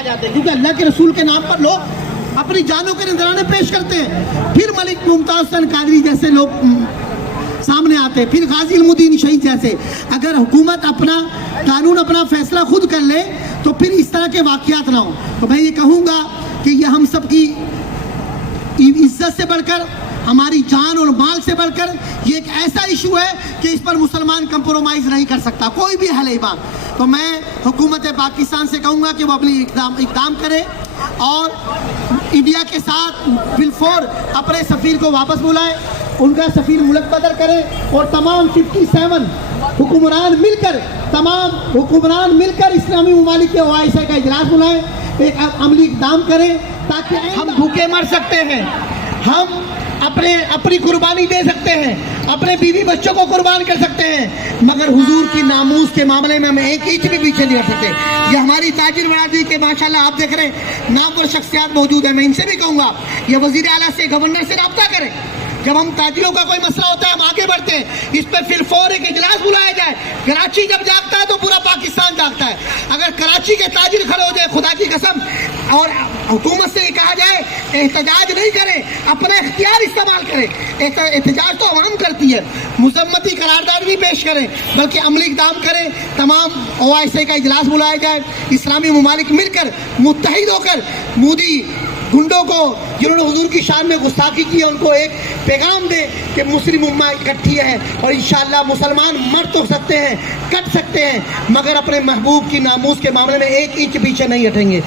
آ جاتے ہیں، کیونکہ اللہ کے رسول کے نام پر لوگ اپنی جانوں کے نذرانے پیش کرتے ہیں. پھر ملک ممتاز حسین قادری جیسے لوگ سامنے آتے ہیں، پھر غازی المدین شہید جیسے. اگر حکومت اپنا قانون اپنا فیصلہ خود کر لے تو پھر اس طرح کے واقعات نہ ہوں. تو میں یہ کہوں گا کہ یہ ہم سب کی عزت سے بڑھ کر، ہماری جان اور مال سے بڑھ کر یہ ایک ایسا ایشو ہے کہ اس پر مسلمان کمپرومائز نہیں کر سکتا، کوئی بھی حل بات. تو میں حکومت پاکستان سے کہوں گا کہ وہ اپنی اقدام کرے اور انڈیا کے ساتھ بالفور اپنے سفیر کو واپس بلائے، ان کا سفیر ملک بدر کرے اور تمام 57 حکمران مل کر اسلامی ممالک کے OIC کا اجلاس بلائیں، ایک عملی اقدام کریں تاکہ ہم بھوکے مر سکتے ہیں، ہم اپنی قربانی دے سکتے ہیں، اپنے بیوی بچوں کو قربان کر سکتے ہیں، مگر حضور کی ناموس کے معاملے میں ہم ایک انچ بھی پیچھے نہیں رکھ سکتے. یہ ہماری تاجر برادری کے ماشاءاللہ آپ دیکھ رہے ہیں نامور شخصیات موجود ہیں. میں ان سے بھی کہوں گا یہ وزیر اعلیٰ سے گورنر سے رابطہ کریں. جب ہم تاجروں کا کوئی مسئلہ ہوتا ہے ہم آگے بڑھتے ہیں، اس پہ پھر فور ایک اجلاس بلایا جائے. کراچی جب جاگتا ہے تو پورا پاکستان جاگتا ہے. اگر کراچی کے تاجر کھڑے ہو جائے خدا کی قسم اور حکومت سے یہ کہا جائے احتجاج نہیں کرے، اپنا اختیار استعمال کرے. احتجاج تو عوام کرتی ہے، مذمتی قرارداد بھی پیش کریں بلکہ عملی اقدام کریں. تمام OIC کا اجلاس بلایا جائے، اسلامی ممالک مل کر متحد ہو کر مودی گنڈوں کو جنہوں نے حضور کی شان میں گستاخی کی ہے ان کو ایک پیغام دے کہ مسلم امہ اکٹھی ہے اور انشاءاللہ مسلمان مر تو سکتے ہیں، کٹ سکتے ہیں، مگر اپنے محبوب کی ناموس کے معاملے میں ایک انچ پیچھے نہیں ہٹیں گے.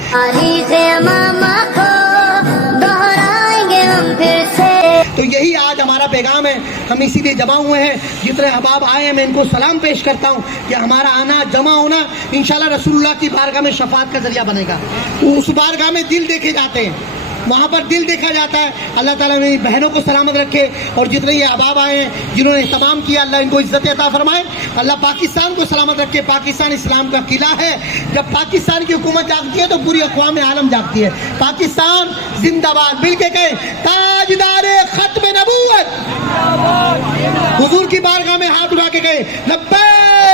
تو یہی آج ہمارا پیغام ہے. ہم اسی لیے جمع ہوئے ہیں. جتنے احباب آئے ہیں میں ان کو سلام پیش کرتا ہوں کہ ہمارا آنا جمع ہونا انشاءاللہ رسول اللہ کی بارگاہ میں شفاعت کا ذریعہ بنے گا. اس بارگاہ میں دل دیکھے جاتے ہیں، وہاں پر دل دیکھا جاتا ہے. اللہ تعالیٰ میری بہنوں کو سلامت رکھے اور جتنے یہ احباب آئے ہیں جنہوں نے اہتمام کیا اللہ ان کو عزت عطا فرمائے. اللہ پاکستان کو سلامت رکھے. پاکستان اسلام کا قلعہ ہے. جب پاکستان کی حکومت جاگتی ہے تو پوری اقوام عالم جاگتی ہے. پاکستان زندہ باد. مل کے کہیں تاجدار ختم نبوت. حضور کی بارگاہ میں ہاتھ اٹھا کے کہیں لبیک